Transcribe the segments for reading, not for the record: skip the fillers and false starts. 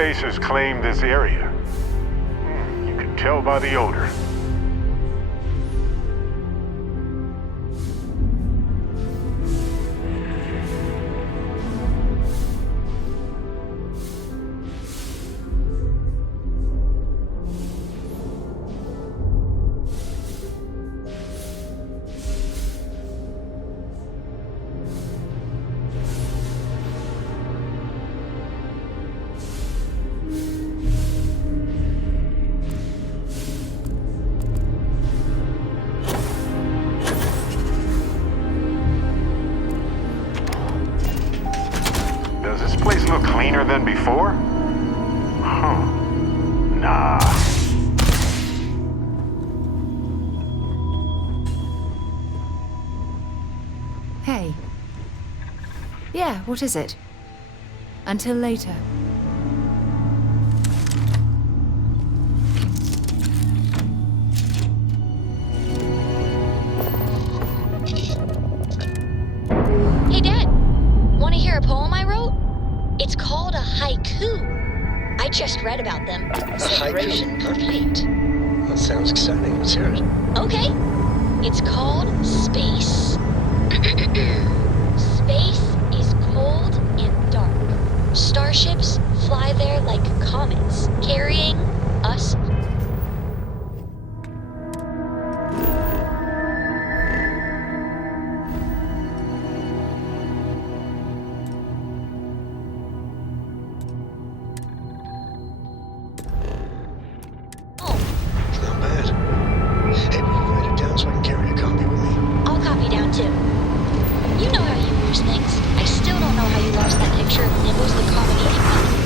spacers claim this area. You can tell by the odor. Does this place look cleaner than before? Huh. Nah. Hey. Yeah, what is it? Until later. Hey, Dad. Want to hear a poem I wrote? It's called a haiku. I just read about them. Separation complete. That sounds exciting. Let's hear it. Okay. It's called space. Space is cold and dark. Starships fly there like comets, carrying us. It's not bad. Hey, will you write it down so I can carry a copy with me? I'll copy down too. You know how you lose things. I still don't know how you lost that picture of Nibbles the comedy chameleon.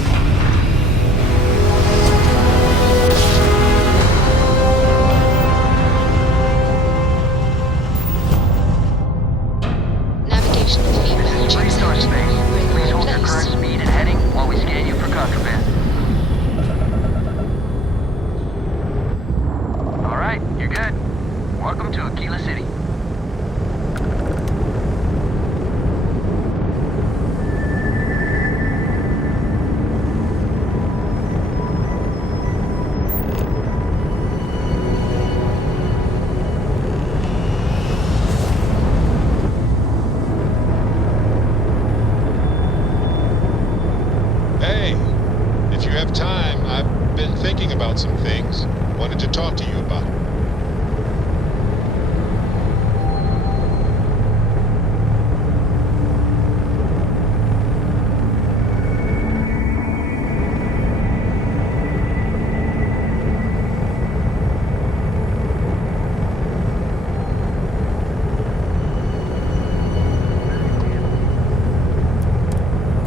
Navigational feed This is reaching Restore Space. Please hold your place. current speed and heading while we scan you for contraband. All right, you're good. Welcome to Aquila City. Hey, if you have time, I've been thinking about some things. Wanted to talk to you about it.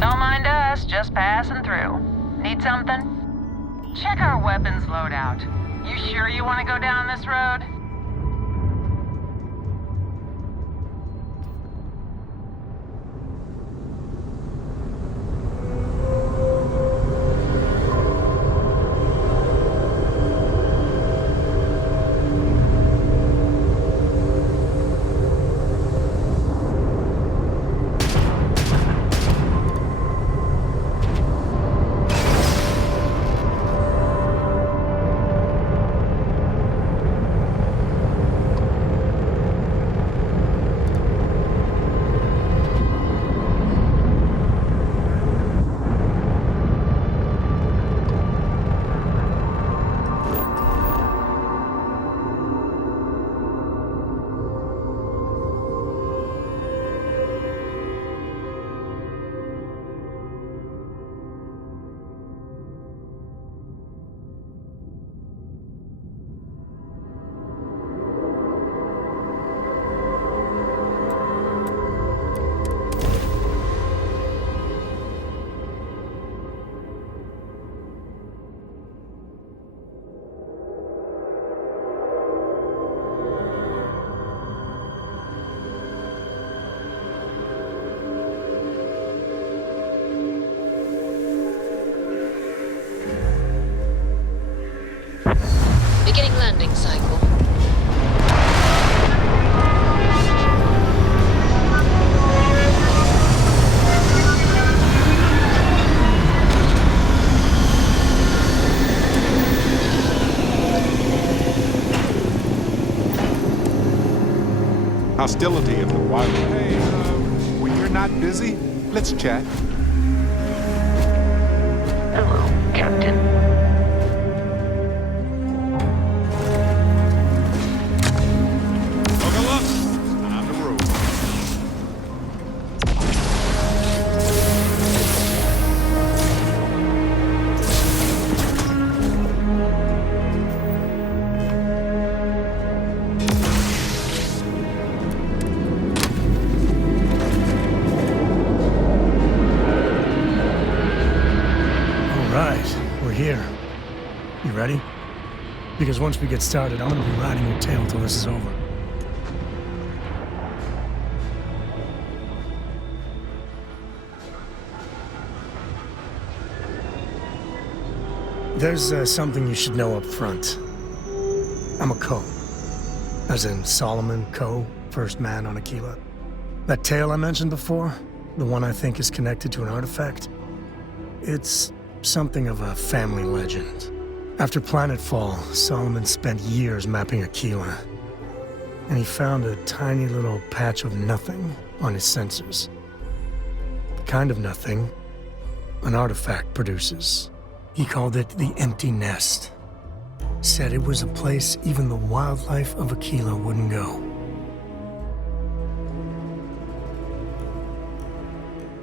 Don't mind us, just passing through. Need something? Check our weapons loadout. You sure you want to go down this road? hostility of the wild. Hey, when you're not busy, let's chat. Hello, Captain. Buckle up. It's time to roll. Here. You ready? Because once we get started, I'm gonna be riding your tail till this is over. There's something you should know up front. I'm a Ko. As in Solomon Ko, first man on Aquila. That tail I mentioned before, the one I think is connected to an artifact, it's something of a family legend. After Planetfall, Solomon spent years mapping Aquila, and he found a tiny little patch of nothing on his sensors. The kind of nothing an artifact produces. He called it the Empty Nest. Said it was a place even the wildlife of Aquila wouldn't go.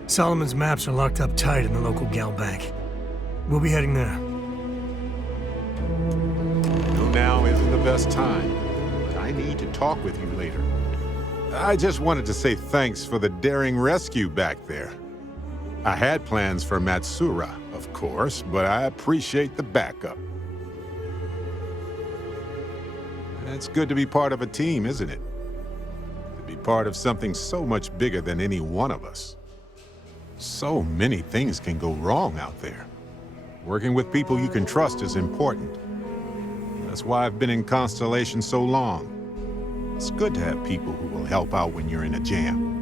Solomon's maps are locked up tight in the local gal bank. We'll be heading there. Now isn't the best time, but I need to talk with you later. I just wanted to say thanks for the daring rescue back there. I had plans for Matsura, of course, but I appreciate the backup. It's good to be part of a team, isn't it? To be part of something so much bigger than any one of us. So many things can go wrong out there. Working with people you can trust is important. That's why I've been in Constellation so long. It's good to have people who will help out when you're in a jam.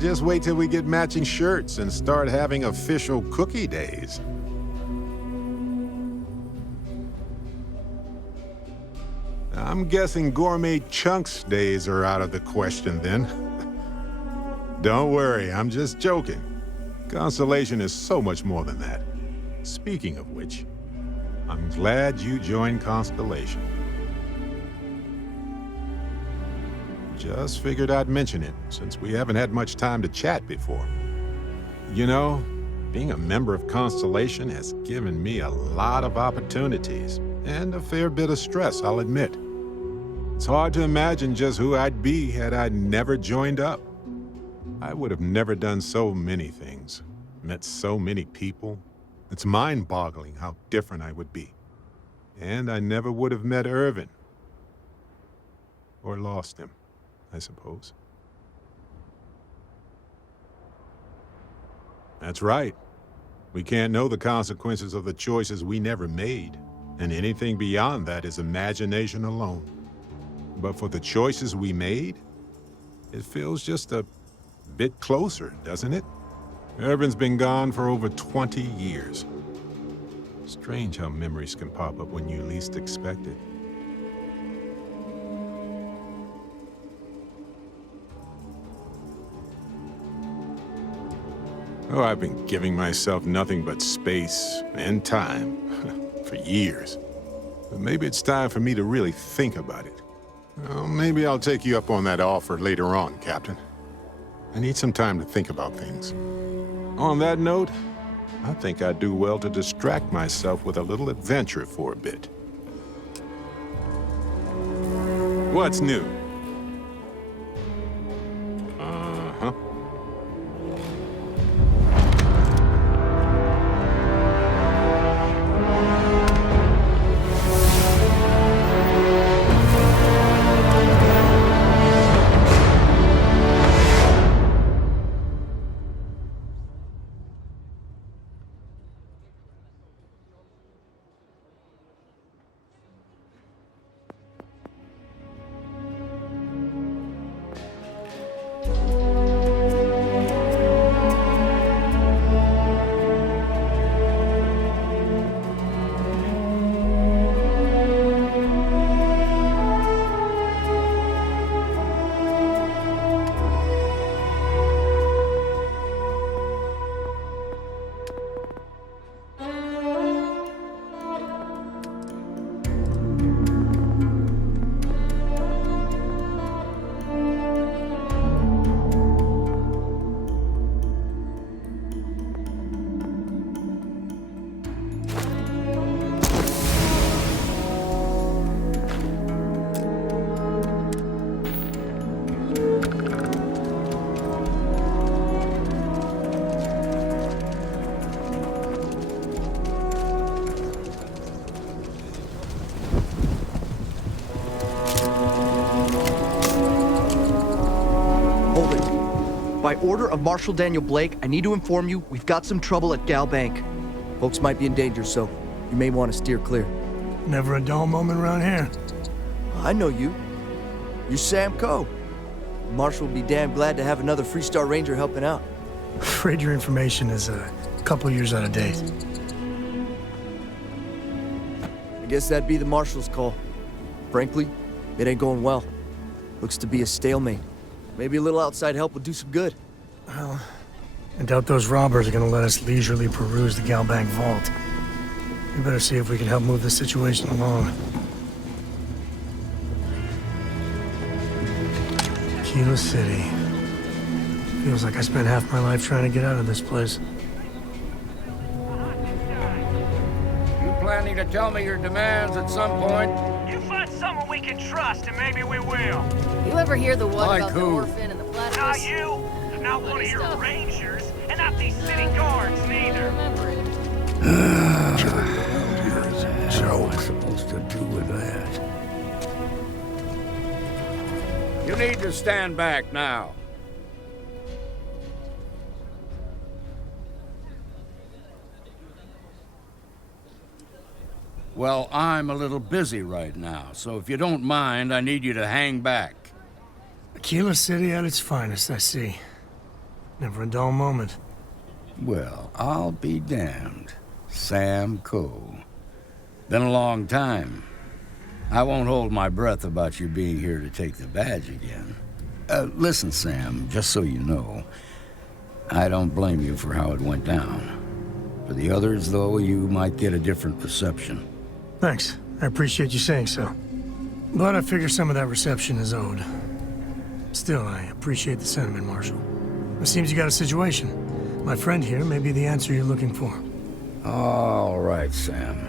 Just wait till we get matching shirts and start having official cookie days. I'm guessing gourmet chunks days are out of the question then. Don't worry, I'm just joking. Constellation is so much more than that. Speaking of which, I'm glad you joined Constellation. Just figured I'd mention it, since we haven't had much time to chat before. You know, being a member of Constellation has given me a lot of opportunities, and a fair bit of stress, I'll admit. It's hard to imagine just who I'd be had I never joined up. I would have never done so many things, met so many people. It's mind-boggling how different I would be. And I never would have met Irvin. Or lost him, I suppose. That's right. We can't know the consequences of the choices we never made, and anything beyond that is imagination alone. But for the choices we made, it feels just a bit closer, doesn't it? Irvin's been gone for over 20 years. Strange how memories can pop up when you least expect it. Oh, I've been giving myself nothing but space and time for years. But maybe it's time for me to really think about it. Well, maybe I'll take you up on that offer later on, Captain. I need some time to think about things. On that note, I think I'd do well to distract myself with a little adventure for a bit. What's new? Uh-huh. By order of Marshal Daniel Blake, I need to inform you we've got some trouble at Gal Bank. Folks might be in danger, so you may want to steer clear. Never a dull moment around here. I know you. You're Sam Coe. Marshal will be damn glad to have another Freestar Ranger helping out. Afraid your information is a couple years out of date. I guess that'd be the Marshal's call. Frankly, it ain't going well. Looks to be a stalemate. Maybe a little outside help would do some good. Well, I doubt those robbers are gonna let us leisurely peruse the Gal Bank vault. We better see if we can help move the situation along. Kilo City. Feels like I spent half my life trying to get out of this place. You planning to tell me your demands at some point? You find someone we can trust, and maybe we will. You ever hear the one Like about the who? orphan and the platypus? Not you, not one of your rangers, and not these city guards neither. Remember it. So what am I supposed to do with that? You need to stand back now. Well, I'm a little busy right now, so if you don't mind, I need you to hang back. Kilo City at its finest, I see. Never a dull moment. Well, I'll be damned. Sam Coe. Been a long time. I won't hold my breath about you being here to take the badge again. Listen, Sam, just so you know, I don't blame you for how it went down. For the others, though, you might get a different reception. Thanks. I appreciate you saying so. But I figure some of that reception is owed. Still, I appreciate the sentiment, Marshal. It seems you got a situation. My friend here may be the answer you're looking for. All right, Sam.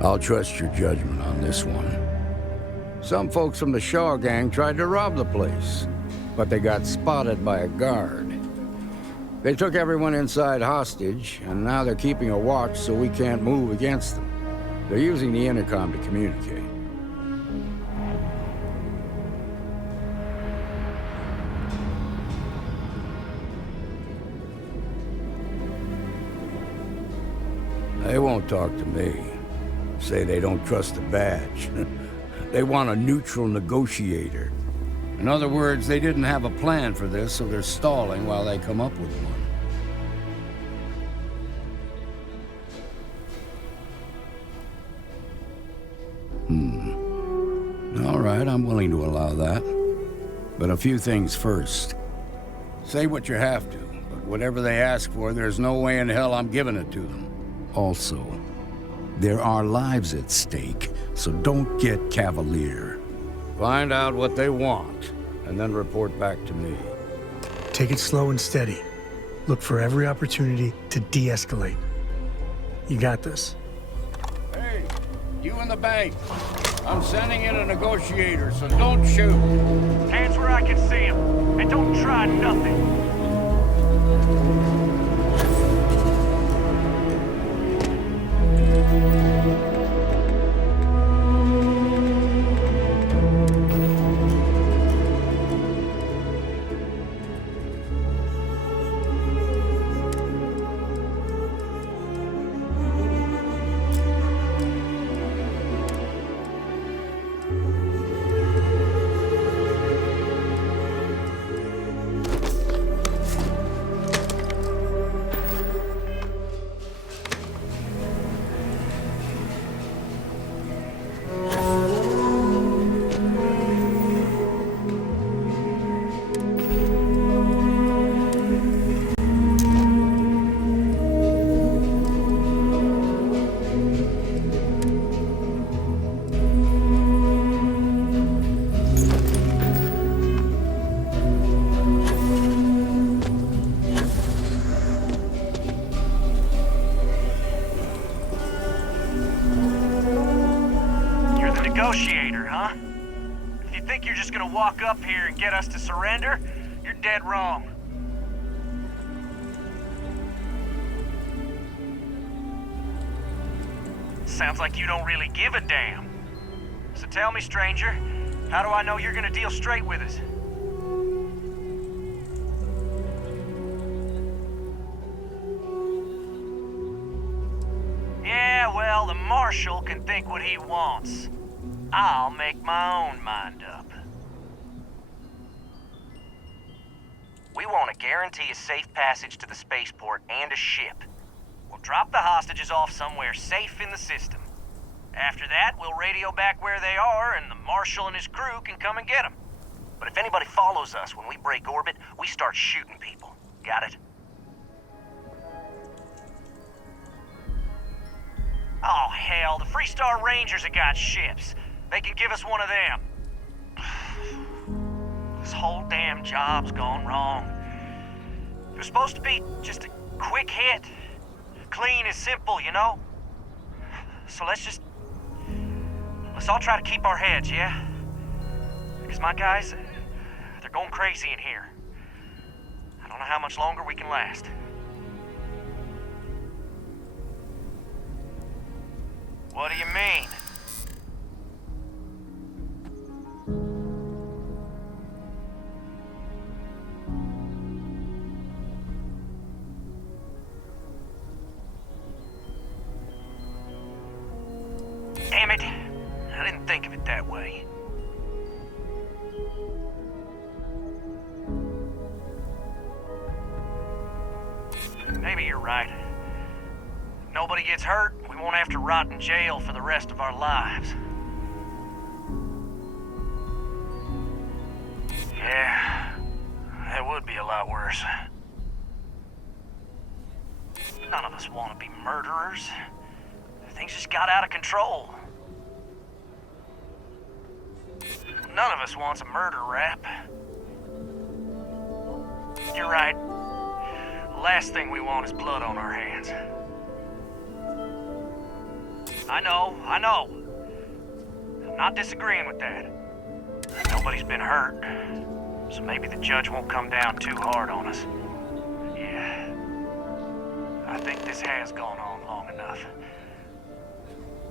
I'll trust your judgment on this one. Some folks from the Shaw gang tried to rob the place, but they got spotted by a guard. They took everyone inside hostage, and now they're keeping a watch so we can't move against them. They're using the intercom to communicate. They won't talk to me. Say they don't trust the badge. They want a neutral negotiator. In other words, they didn't have a plan for this, so they're stalling while they come up with one. All right, I'm willing to allow that. But a few things first. Say what you have to, but whatever they ask for, there's no way in hell I'm giving it to them. Also, there are lives at stake, so don't get cavalier. Find out what they want, and then report back to me. Take it slow and steady. Look for every opportunity to de-escalate. You got this. Hey, you in the bank. I'm sending in a negotiator, so don't shoot. Hands where I can see him, and don't try nothing. Negotiator, huh? If you think you're just gonna walk up here and get us to surrender, you're dead wrong. Sounds like you don't really give a damn. So tell me, stranger, how do I know you're gonna deal straight with us? Marshal can think what he wants. I'll make my own mind up. We want to guarantee a safe passage to the spaceport and a ship. We'll drop the hostages off somewhere safe in the system. After that, we'll radio back where they are, and the Marshal and his crew can come and get them. But if anybody follows us when we break orbit, we start shooting people. Got it? Oh, hell, the Freestar Rangers have got ships. They can give us one of them. This whole damn job's gone wrong. It was supposed to be just a quick hit. Clean and simple, you know? So let's all try to keep our heads, yeah? Because my guys, they're going crazy in here. I don't know how much longer we can last. What do you mean? Damn it. I didn't think of it that way. Maybe you're right. Nobody gets hurt, we won't have to rot in jail for the rest of our lives. Yeah, that would be a lot worse. None of us want to be murderers. Things just got out of control. None of us wants a murder rap. You're right. The last thing we want is blood on our hands. I know. I'm not disagreeing with that. Nobody's been hurt, so maybe the judge won't come down too hard on us. Yeah, I think this has gone on long enough.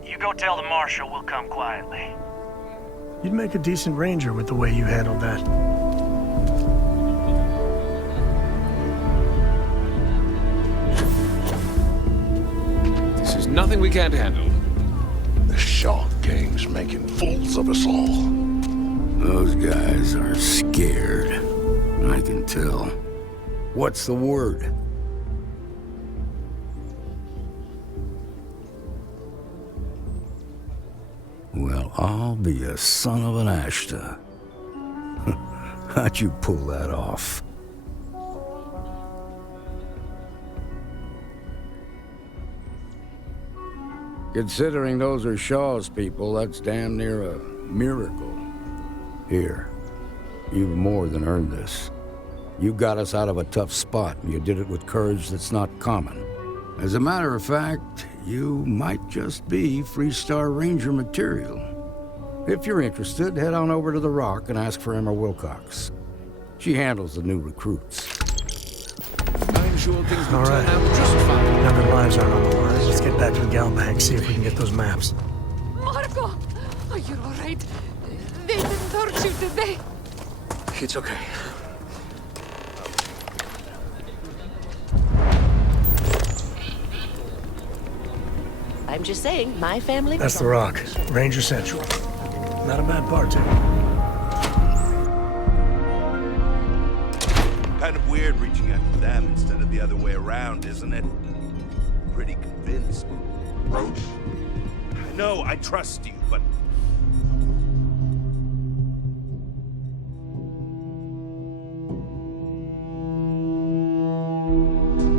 You go tell the Marshal we'll come quietly. You'd make a decent ranger with the way you handled that. This is nothing we can't handle. The Shaw gang's making fools of us all. Those guys are scared. I can tell. What's the word? Well, I'll be a son of an Ashta. How'd you pull that off? Considering those are Shaw's people, that's damn near a miracle. Here, you've more than earned this. You got us out of a tough spot, and you did it with courage that's not common. As a matter of fact, you might just be Freestar Ranger material. If you're interested, head on over to the Rock and ask for Emma Wilcox. She handles the new recruits. I'm sure things will All turn right. out just fine. Now that lives aren't on the line, let's get back to the gal bank, see if we can get those maps. Marco! Are you alright? They didn't hurt you, did they? It's okay. I'm just saying, my family... That's the Rock. Ranger Central. Not a bad part, too. Kind of weird reaching out to them instead of the other way around, isn't it? Pretty convinced. Roach? No, I trust you, but...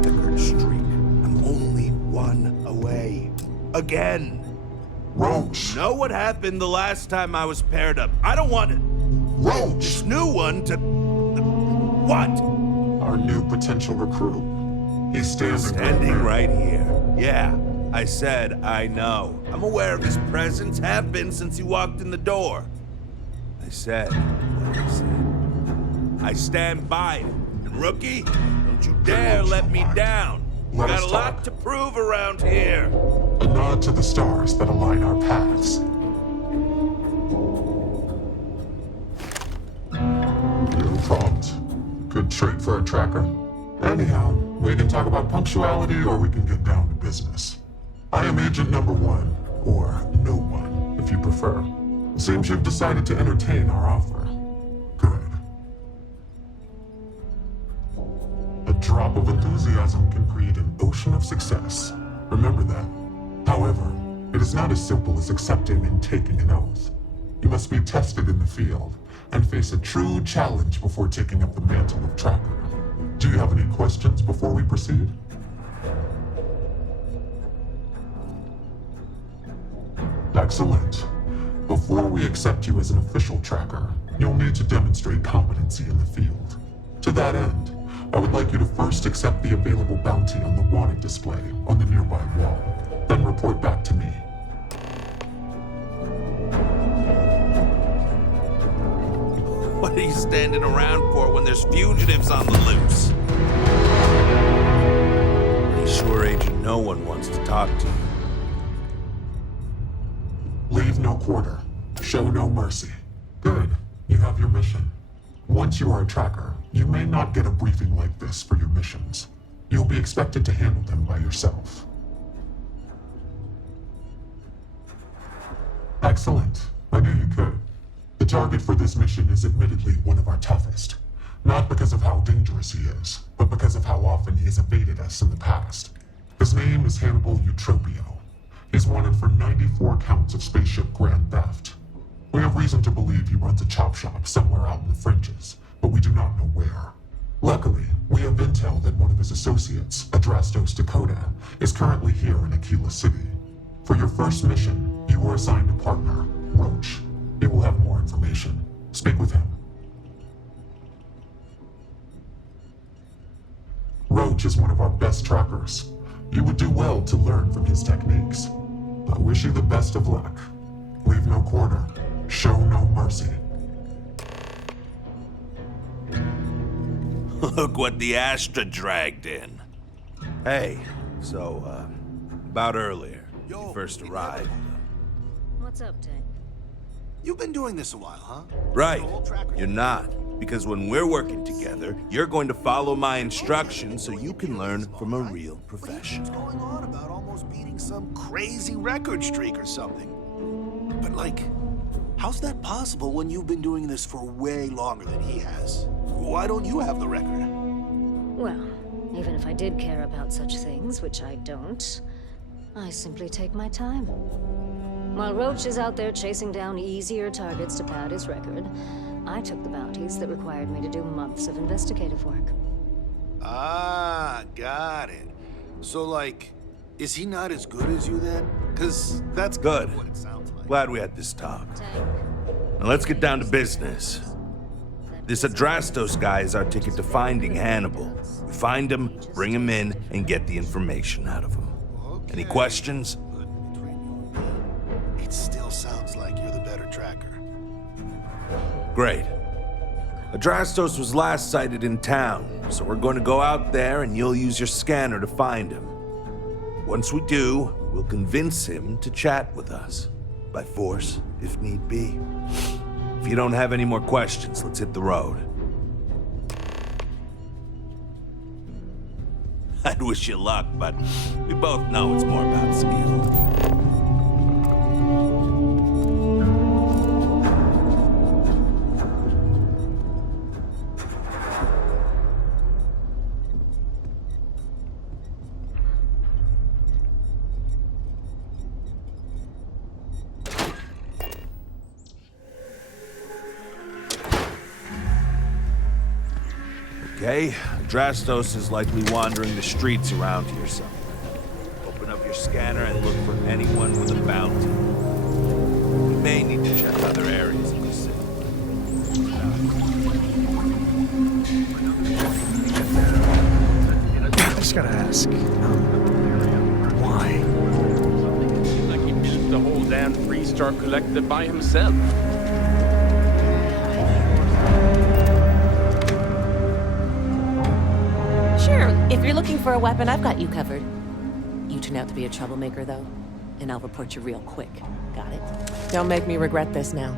Record streak. I'm only one away. Again. Roach! Know what happened the last time I was paired up. I don't want it. Roach! This new one to... What? Our new potential recruit. He's Standing right here. Yeah, I said I know. I'm aware of his presence, have been since he walked in the door. I said what I said. I stand by it. And rookie, don't you dare let me down. Let Got us a lot talk. to prove around here. A nod to the stars that align our paths. You're prompt. Good trait for a tracker. Anyhow, we can talk about punctuality or we can get down to business. I am Agent Number 1, or no one, if you prefer. Seems you've decided to entertain our offer. Good. A drop of enthusiasm can create an ocean of success. Remember that. However, it is not as simple as accepting and taking an oath. You must be tested in the field and face a true challenge before taking up the mantle of tracker. Do you have any questions before we proceed? Excellent. Before we accept you as an official tracker, you'll need to demonstrate competency in the field. To that end, I would like you to first accept the available bounty on the wanted display on the nearby wall, then report back to me. What are you standing around for when there's fugitives on the loose? Pretty sure, Agent, no one wants to talk to you. Leave no quarter. Show no mercy. Good. You have your mission. Once you are a tracker, you may not get a briefing like this for your missions. You'll be expected to handle them by yourself. Excellent. I knew you could. The target for this mission is admittedly one of our toughest. Not because of how dangerous he is, but because of how often he has evaded us in the past. His name is Hannibal Eutropio. He's wanted for 94 counts of spaceship grand theft. We have reason to believe he runs a chop shop somewhere out in the fringes, but we do not know where. Luckily, we have intel that one of his associates, Adrastos Dakota, is currently here in Aquila City. For your first mission, you were assigned a partner, Roach. He will have more information. Speak with him. Roach is one of our best trackers. You would do well to learn from his techniques. I wish you the best of luck. Leave no quarter. Show no mercy. Look what the Astra dragged in. Hey, so, about earlier, you first arrived. What's up, Tank? You've been doing this a while, huh? Right. You're not. Because when we're working together, you're going to follow my instructions so you can learn from a real professional. What's going on about almost beating some crazy record streak or something? But like, how's that possible when you've been doing this for way longer than he has? Why don't you have the record? Well, even if I did care about such things, which I don't, I simply take my time. While Roach is out there chasing down easier targets to pad his record, I took the bounties that required me to do months of investigative work. Ah, got it. So, like, is he not as good as you then? Because that's good. What it sounds like. Glad we had this talk. Now let's get down to business. This Adrastos guy is our ticket to finding Hannibal. We find him, bring him in, and get the information out of him. Okay. Any questions? It still sounds like you're the better tracker. Great. Adrastos was last sighted in town, so we're going to go out there and you'll use your scanner to find him. Once we do, we'll convince him to chat with us. By force, if need be. If you don't have any more questions, let's hit the road. I'd wish you luck, but we both know it's more about skill. Okay, Adrastos is likely wandering the streets around here somewhere. Open up your scanner and look for anyone with a bounty. You may need to check other areas of the city. I just gotta ask, why? Like he built the whole damn three-star collective by himself. Sure, if you're looking for a weapon, I've got you covered. You turn out to be a troublemaker, though, and I'll report you real quick. Got it? Don't make me regret this now.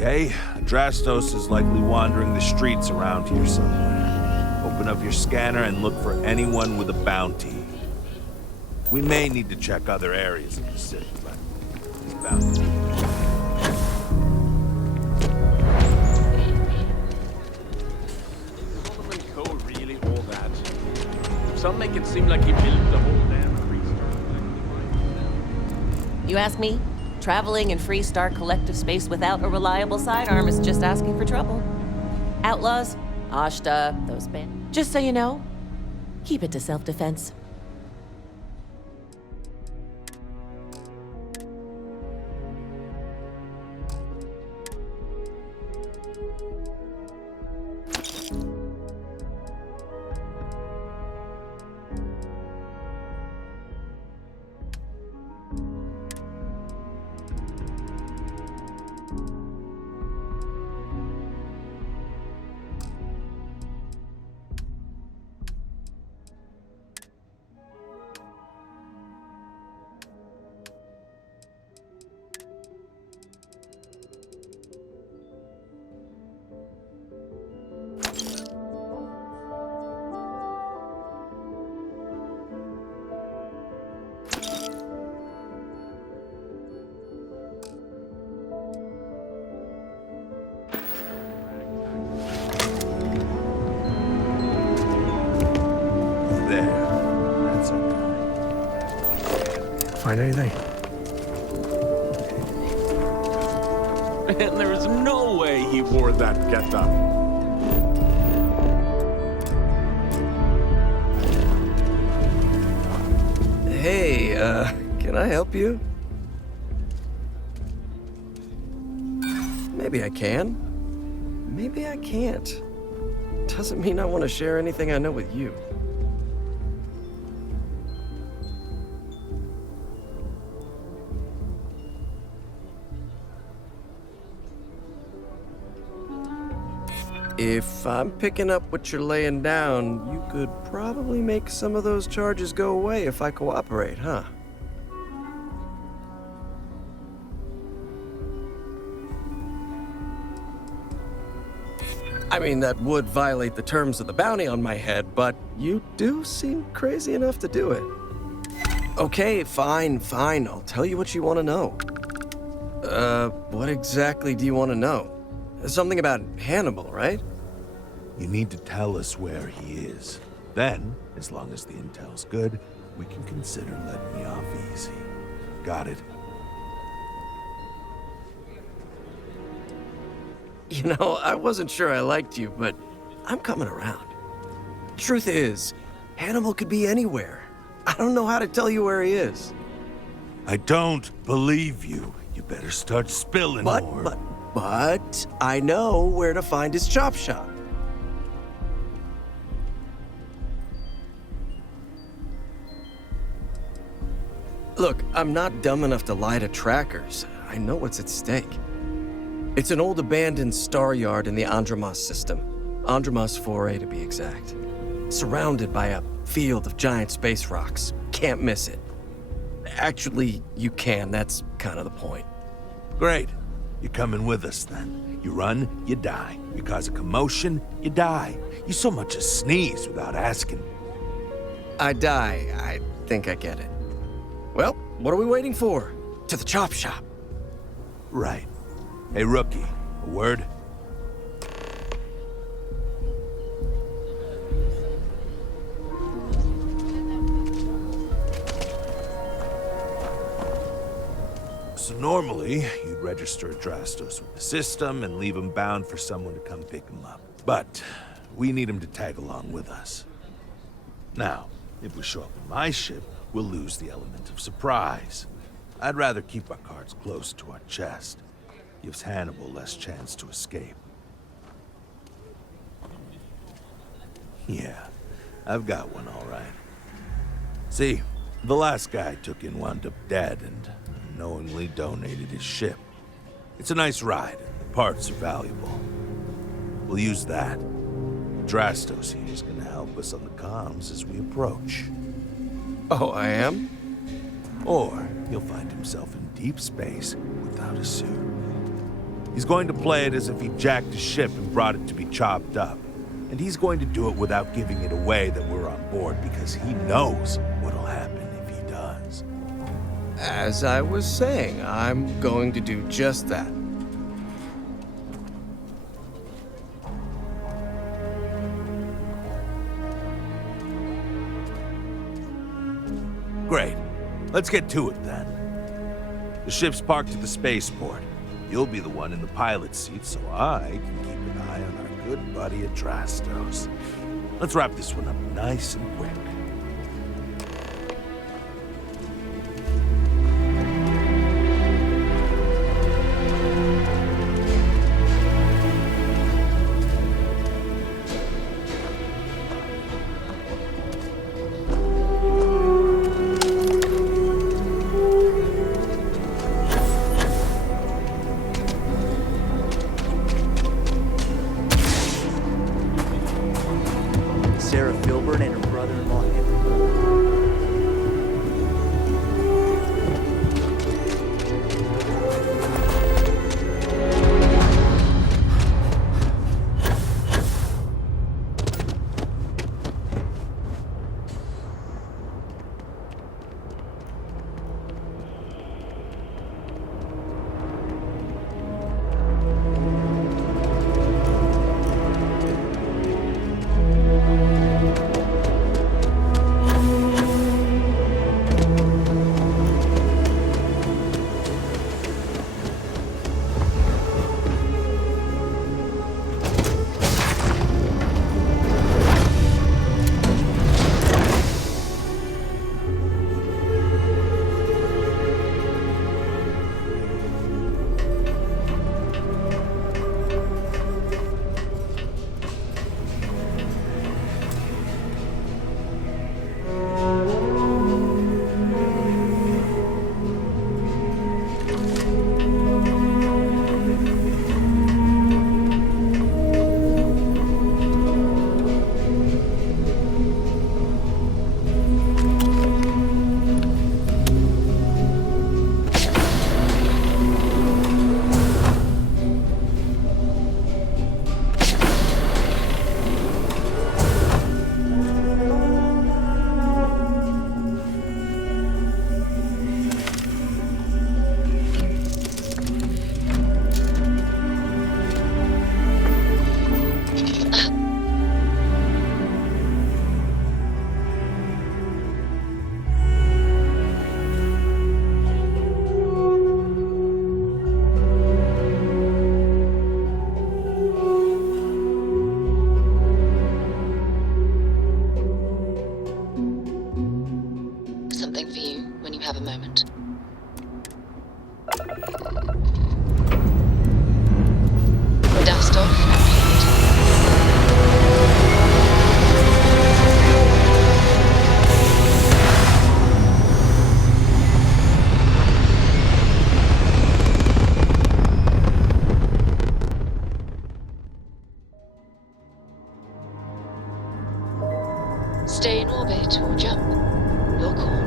Okay, Adrastos is likely wandering the streets around here somewhere. Open up your scanner and look for anyone with a bounty. We may need to check other areas of the city, but he's bound to. Solomon Coe really all that? Some make it seem like he built the whole damn You ask me? Traveling in Freestar collective space without a reliable sidearm is just asking for trouble. Outlaws, Ashta, those bands. Just so you know, keep it to self-defense. Find anything? Man, there's no way he wore that getup. Hey, can I help you? Maybe I can. Maybe I can't. Doesn't mean I want to share anything I know with you. If I'm picking up what you're laying down, you could probably make some of those charges go away if I cooperate, huh? I mean, that would violate the terms of the bounty on my head, but you do seem crazy enough to do it. Okay, fine. I'll tell you what you want to know. What exactly do you want to know? Something about Hannibal, right? You need to tell us where he is. Then, as long as the intel's good, we can consider letting you off easy. Got it? You know, I wasn't sure I liked you, but I'm coming around. Truth is, Hannibal could be anywhere. I don't know how to tell you where he is. I don't believe you. You better start spilling more. But I know where to find his chop shop. Look, I'm not dumb enough to lie to trackers. I know what's at stake. It's an old abandoned star yard in the Andromos system. Andromos 4A to be exact. Surrounded by a field of giant space rocks. Can't miss it. Actually, you can. That's kind of the point. Great. You're coming with us, then. You run, you die. You cause a commotion, you die. You so much as sneeze without asking. I die. I think I get it. Well, what are we waiting for? To the chop shop. Right. Hey, rookie, a word? So normally, you'd register Adrastos with the system and leave him bound for someone to come pick him up. But we need him to tag along with us. Now, if we show up in my ship, we'll lose the element of surprise. I'd rather keep our cards close to our chest. Gives Hannibal less chance to escape. Yeah, I've got one all right. See, the last guy I took in wound up dead and knowingly donated his ship. It's a nice ride, and the parts are valuable. We'll use that. Adrastos here is gonna help us on the comms as we approach. Oh, I am? Or he'll find himself in deep space without a suit. He's going to play it as if he jacked a ship and brought it to be chopped up. And he's going to do it without giving it away that we're on board because he knows what'll happen if he does. As I was saying, I'm going to do just that. Great. Let's get to it then. The ship's parked at the spaceport. You'll be the one in the pilot's seat, so I can keep an eye on our good buddy Adrastos. Let's wrap this one up nice and quick. Stay in orbit or jump. Your call.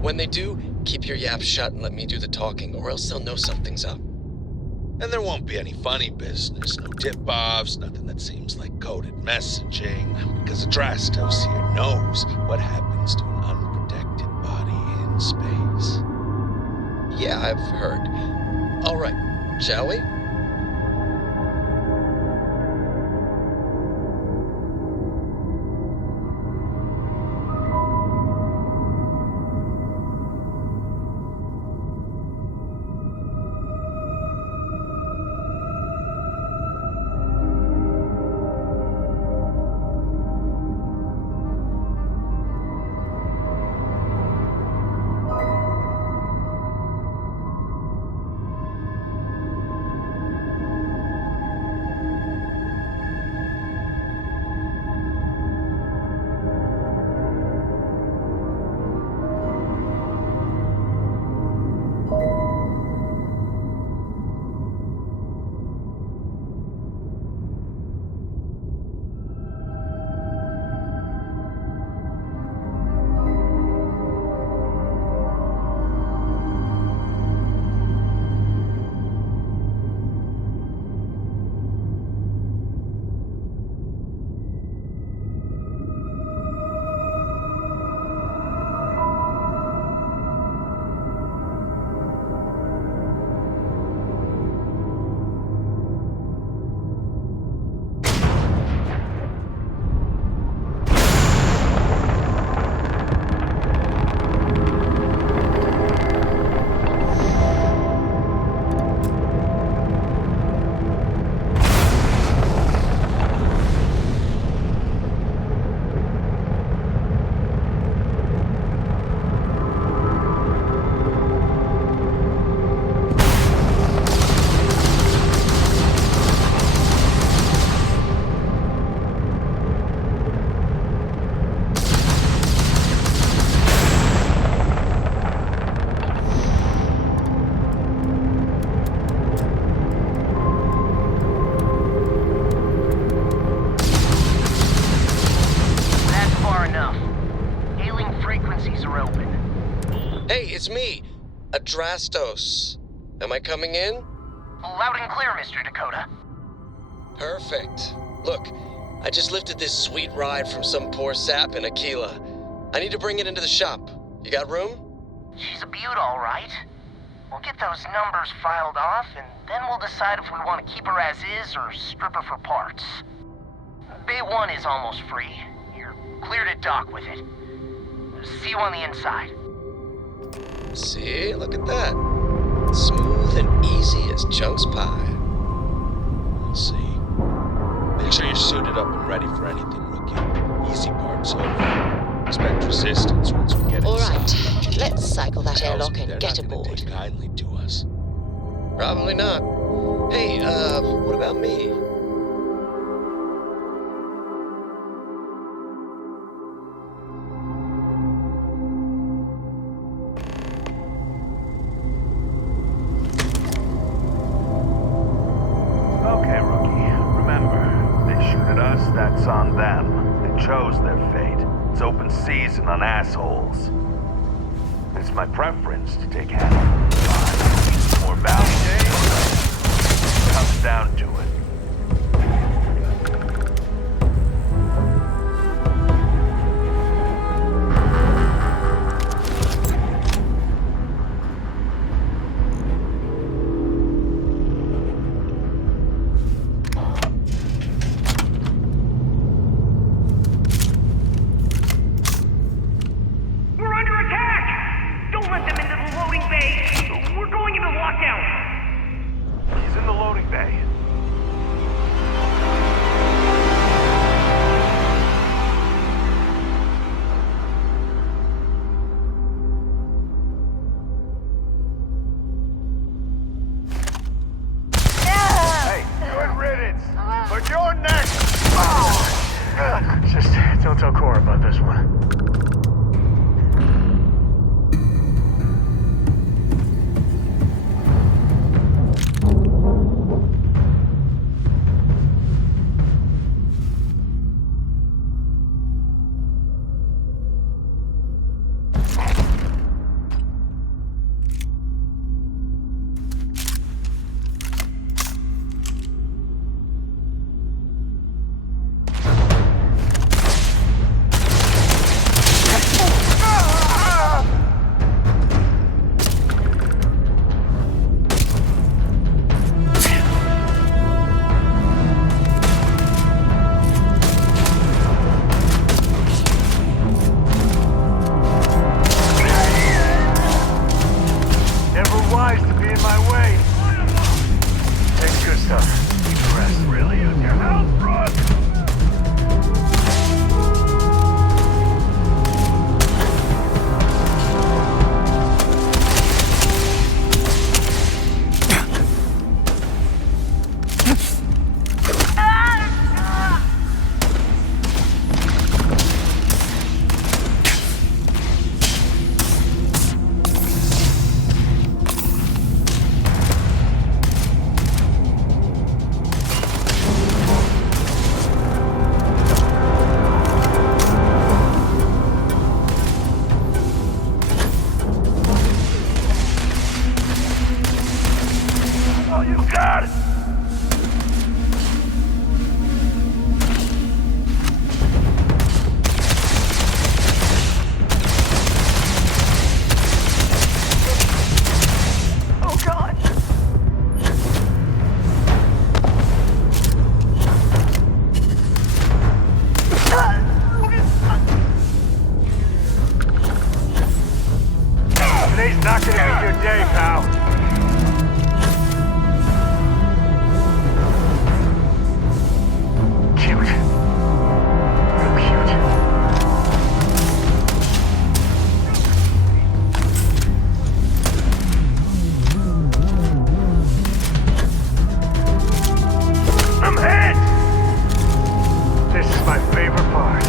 When they do, keep your yaps shut and let me do the talking, or else they'll know something's up. And there won't be any funny business, no tip-offs, nothing that seems like coded messaging, because Adrastos here knows what happens to an unprotected body in space. Yeah, I've heard. All right, shall we? it's me, Adrastos. Am I coming in? Loud and clear, Mr. Dakota. Perfect. Look, I just lifted this sweet ride from some poor sap in Aquila. I need to bring it into the shop. You got room? She's a beaut, all right. We'll get those numbers filed off, and then we'll decide if we want to keep her as is or strip her for parts. Bay 1 is almost free. You're clear to dock with it. See you on the inside. See? Look at that. Smooth and easy as Chunk's pie. We'll see. Make sure you're suited up and ready for anything, rookie. Easy parts over. Expect resistance once we get All inside. right, let's cycle that airlock and get aboard. Take kindly to us. Probably not. Hey, what about me? Okay, rookie. Remember, they shoot at us, that's on them. They chose their fate. It's open season on assholes. It's my preference to take half of the more bounty days. Comes down to it. We're under attack! Don't let them into the loading bay! We're going into lockdown! He's in the loading bay. Hey, good riddance. But you're next. Just don't tell Cora about this one. Never wise to be in my way. It's good stuff. Keep the rest. Really use your health, Rod. Oh, you got it! Oh god! Today's not gonna be your day, pal. Cute. Real cute. I'm hit! This is my favorite part.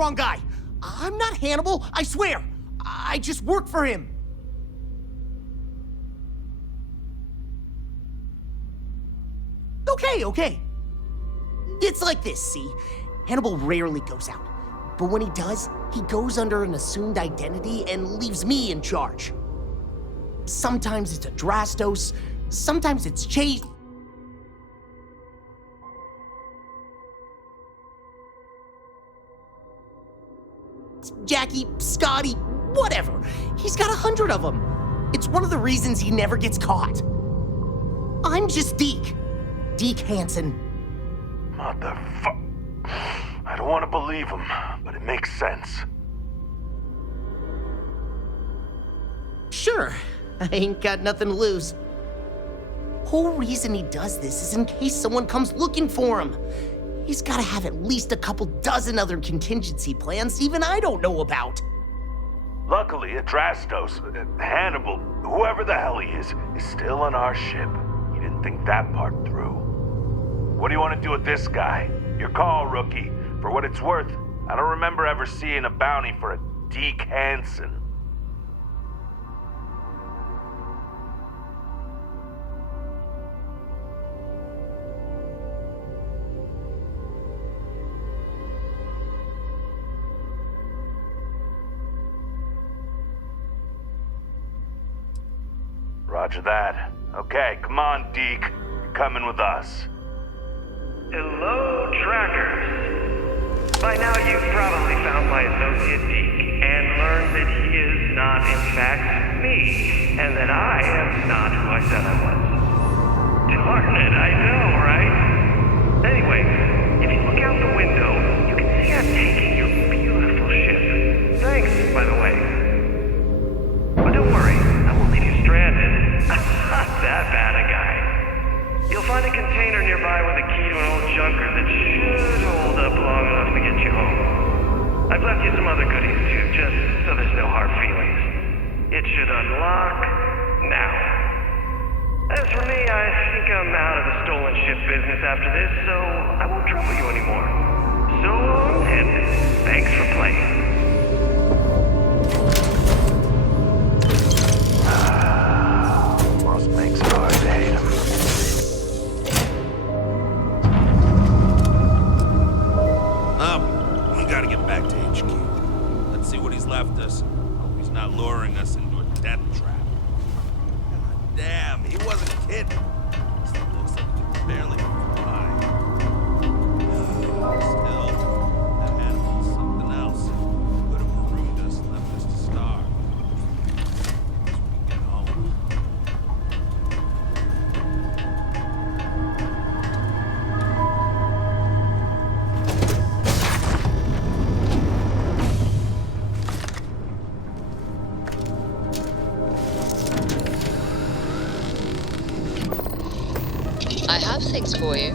wrong guy. I'm not Hannibal, I swear. I just work for him. Okay. It's like this, see? Hannibal rarely goes out. But when he does, he goes under an assumed identity and leaves me in charge. Sometimes it's a Drastos, sometimes it's Chase. Jackie, Scotty, whatever. He's got 100 of them. It's one of the reasons he never gets caught. I'm just Deke. Deke Hansen. Motherfuck. I don't want to believe him, but it makes sense. Sure, I ain't got nothing to lose. Whole reason he does this is in case someone comes looking for him. He's gotta have at least a couple dozen other contingency plans even I don't know about. Luckily, Adrastos, Hannibal, whoever the hell he is still on our ship. He didn't think that part through. What do you want to do with this guy? Your call, rookie. For what it's worth, I don't remember ever seeing a bounty for a Deke Hansen. Roger that. Okay, come on, Deke. You're coming with us. Hello, trackers. By now you've probably found my associate Deke and learned that he is not, in fact, me, and that I am not who I said I was. Darn it, I know, right? Anyway, if you look out the window, you can see I'm taking your beautiful ship. Thanks, by the way. But don't worry, I won't leave you stranded. Not that bad a guy. You'll find a container nearby with a key to an old junker that should hold up long enough to get you home. I've left you some other goodies too, just so there's no hard feelings. It should unlock now. As for me, I think I'm out of the stolen ship business after this, so I won't trouble you anymore. So long, and thanks for playing. Makes it hard to hate him. We gotta get back to HQ. Let's see what he's left us. Hope he's not luring us into a death trap. God damn, he wasn't kidding. This thing looks like he can barely fly. Still, that animal's something else. Could have marooned us and left us to starve. As we get home. I have things for you.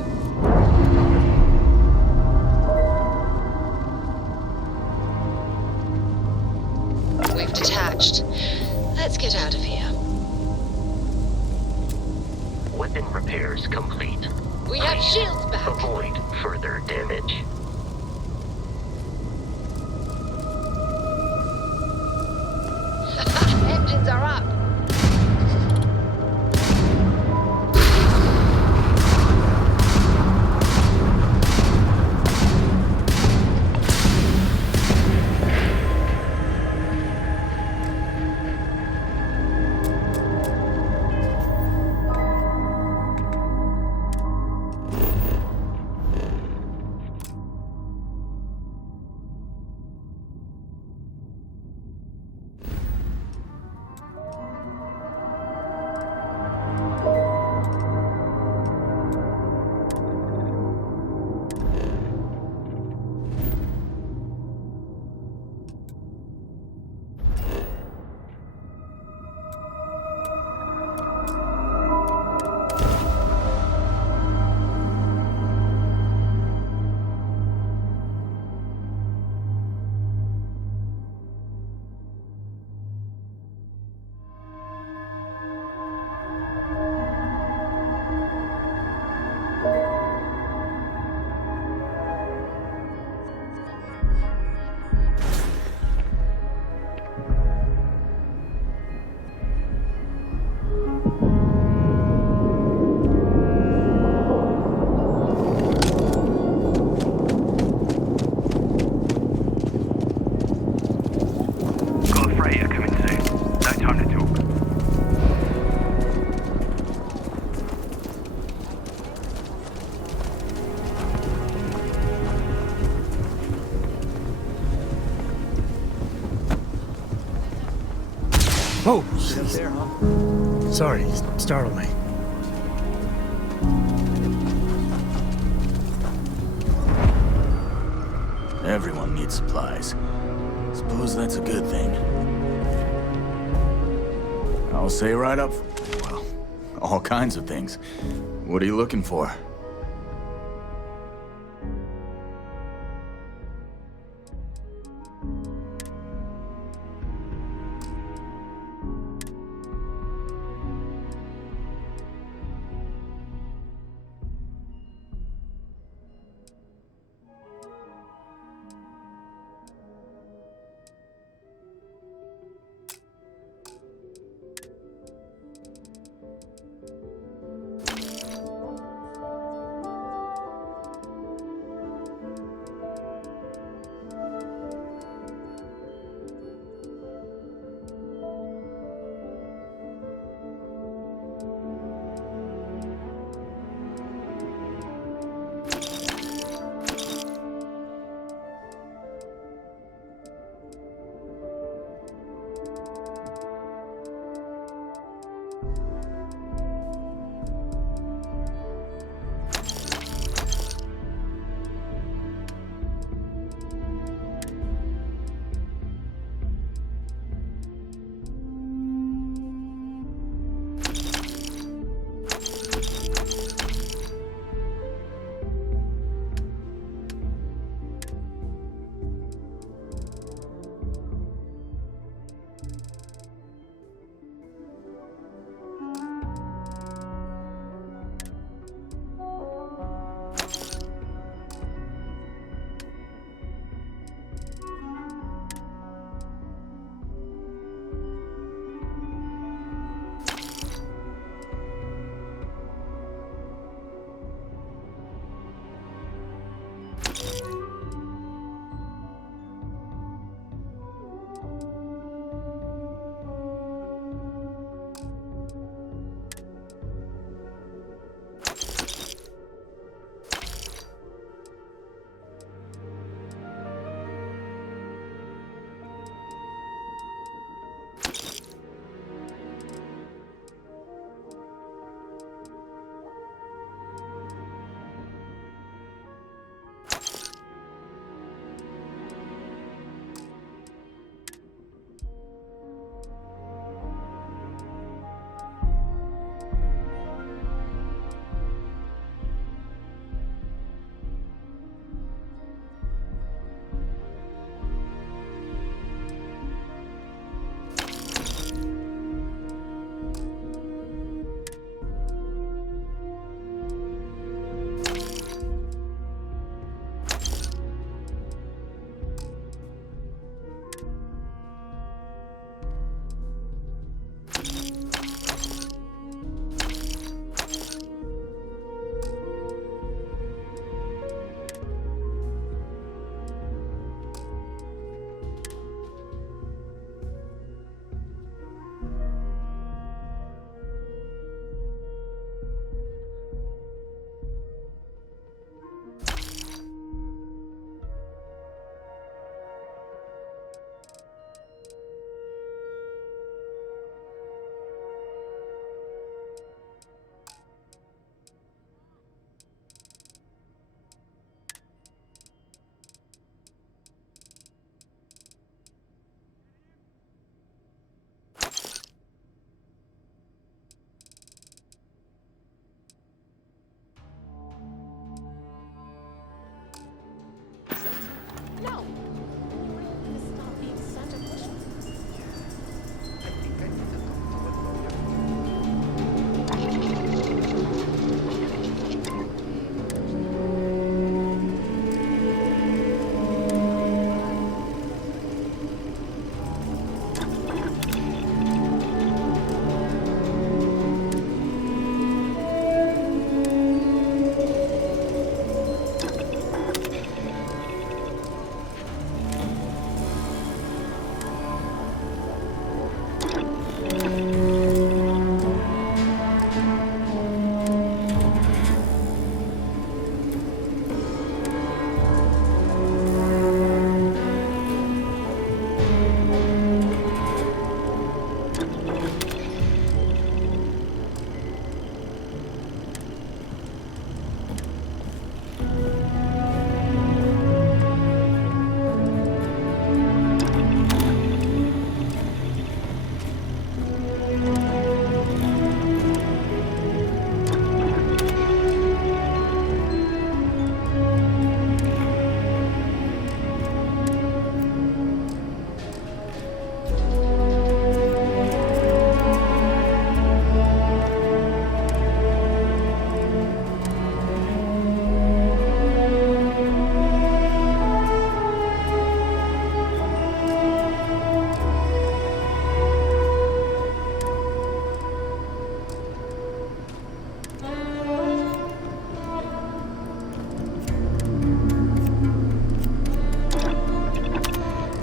We've detached. Let's get out of here. Weapon repairs complete. We have shields back. Avoid further damage. Engines are up. Oh, Sit up there, huh? sorry, you startled me. Everyone needs supplies. Suppose that's a good thing. I'll say right up, well, all kinds of things. What are you looking for?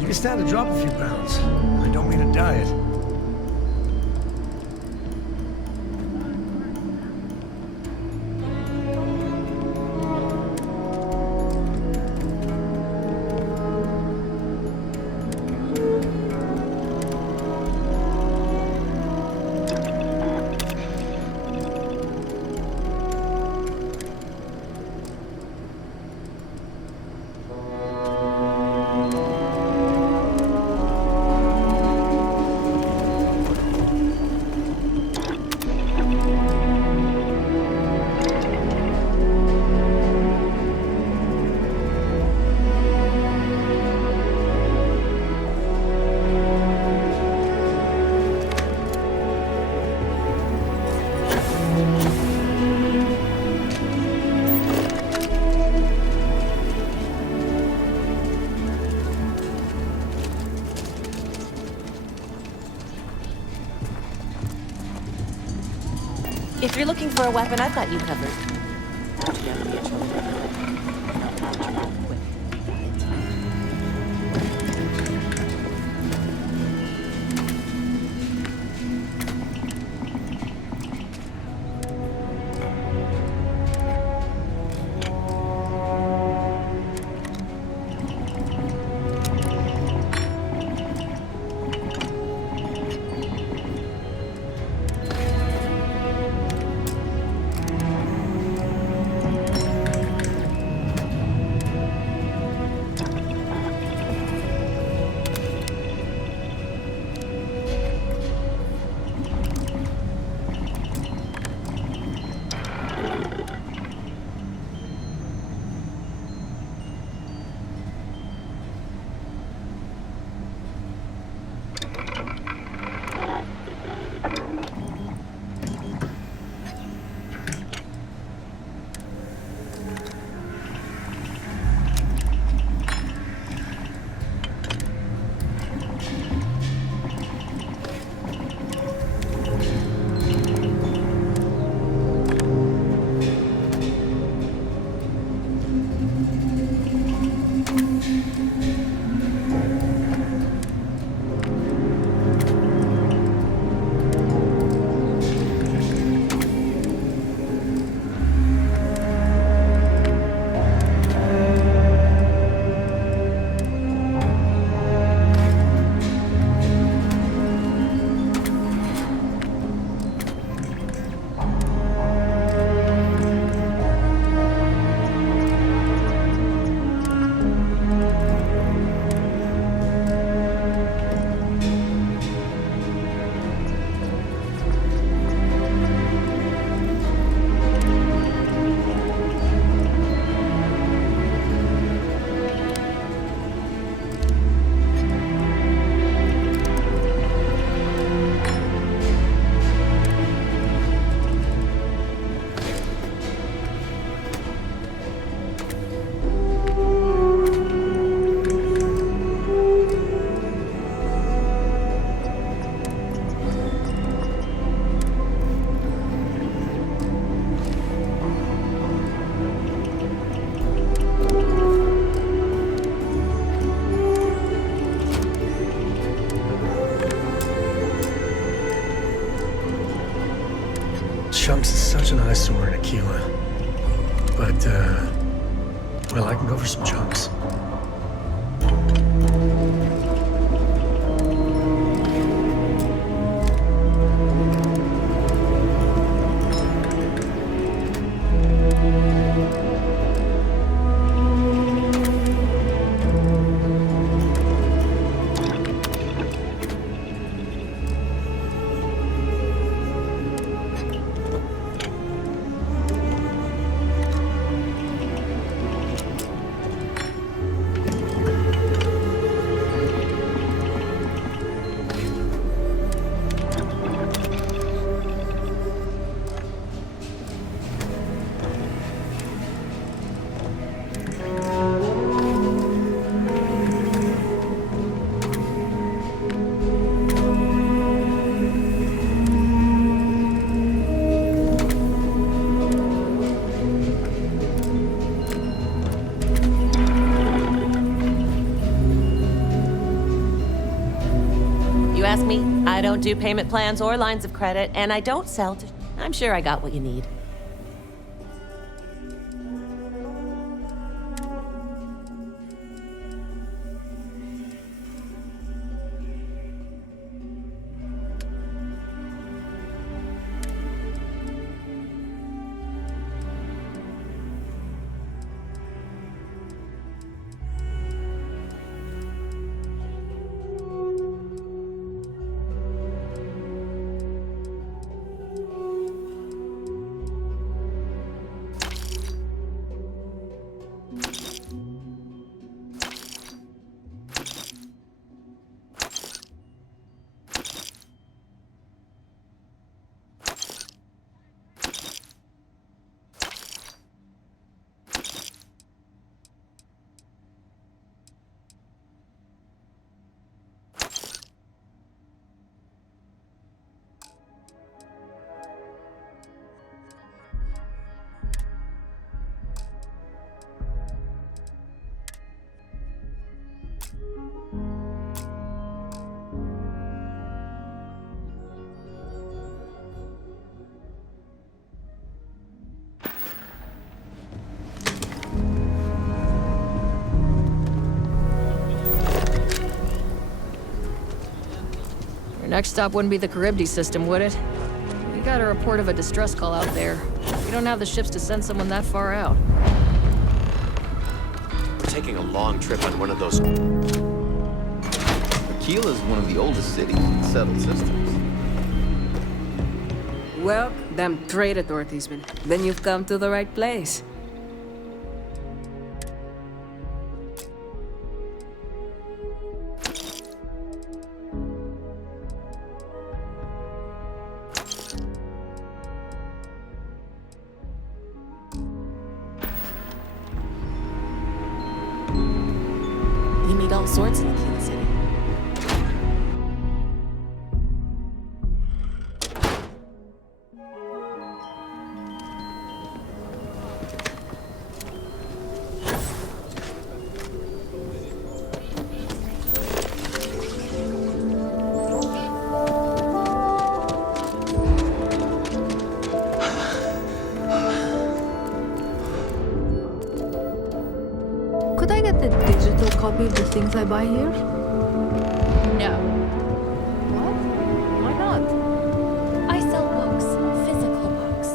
You can stand to drop a few pounds. I don't mean a diet. If you're looking for a weapon, I've got you covered. Chunks is such an eyesore in Aquila. But, well, I can go for some chunks. ask me, I don't do payment plans or lines of credit, and I don't sell to... I'm sure I got what you need. Next stop wouldn't be the Charybdis system, would it? We got a report of a distress call out there. We don't have the ships to send someone that far out. We're taking a long trip on one of those... Aquila is one of the oldest cities in settled systems. Well, damn traitor, Dorothy'sman. Then you've come to the right place. You meet all sorts in the King City. Could I get the digital copy of the things I buy here? No. What? Why not? I sell books, physical books.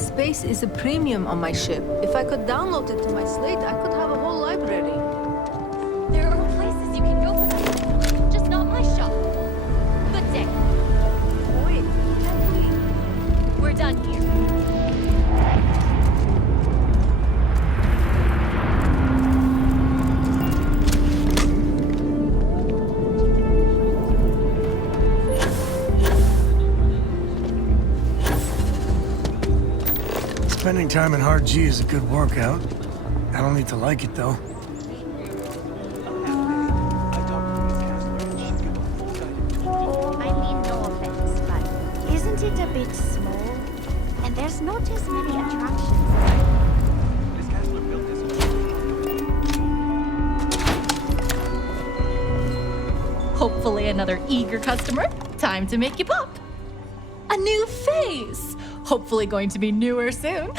Space is a premium on my ship. If I could download it to my slate, I could have a whole library. There are places you can go for that, just not my shop. Good day. Wait, can't we? We're done here. Spending time in hard G is a good workout. I don't need to like it, though. I mean, no offense, but isn't it a bit small? And there's not as many attractions. Hopefully another eager customer. Time to make you pop. A new face. Hopefully going to be newer soon.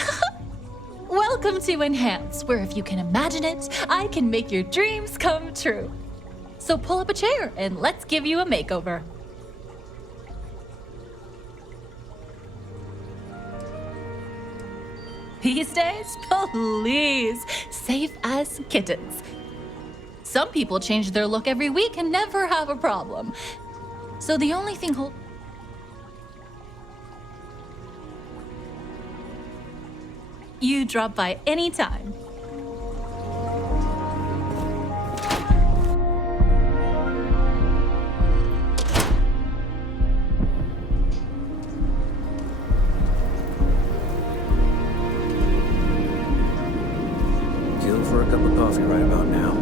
Welcome to Enhance, where if you can imagine it, I can make your dreams come true. So pull up a chair and let's give you a makeover. These days, please, safe as kittens. Some people change their look every week and never have a problem. So the only thing you drop by anytime. Kill for a cup of coffee right about now.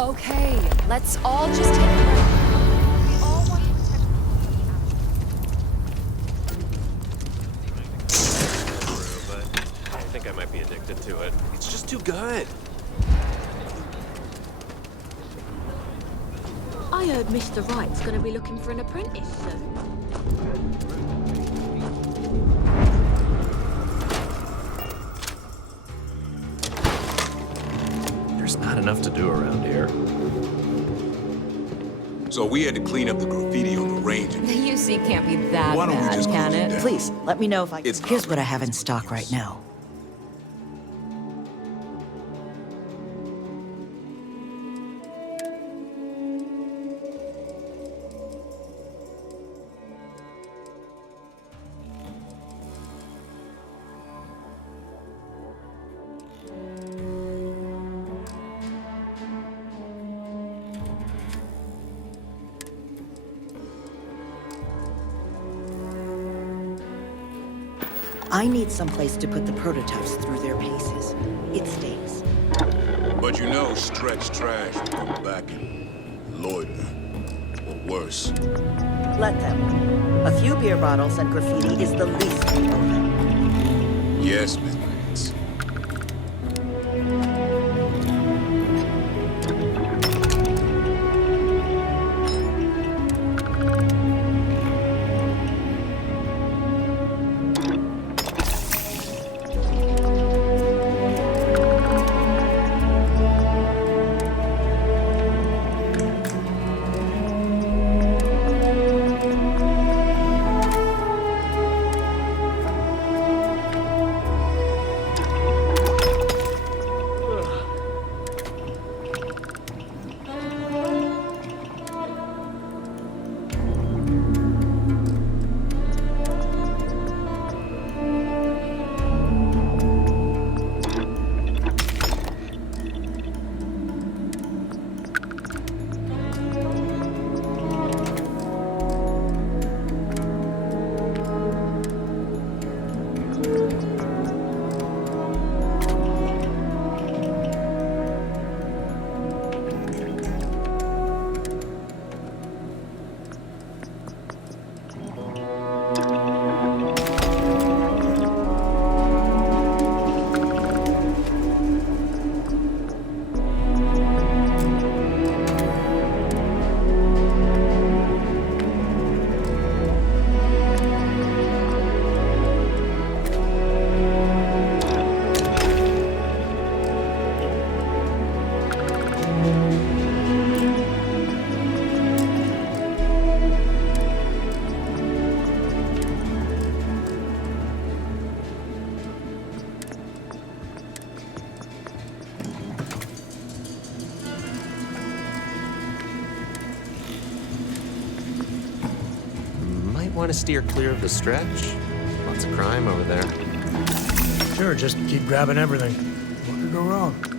Okay, let's all just take a break. We all want to protect. But I think I might be addicted to it. It's just too good. I heard Mr. Wright's gonna be looking for an apprentice soon. There's not enough to do around here. So we had to clean up the graffiti on the range. The UC can't be that Why don't we bad, just can close it it? down? Please, let me know if I... It's Here's what I have in stock right now. I need someplace to put the prototypes through their paces. It stays. But you know Stretch Trash will come back and loiter. Or worse. Let them. A few beer bottles and graffiti is the least we owe them. Yes, Miss Vance. Want to steer clear of the Stretch? Lots of crime over there. Sure, just keep grabbing everything. What could go wrong?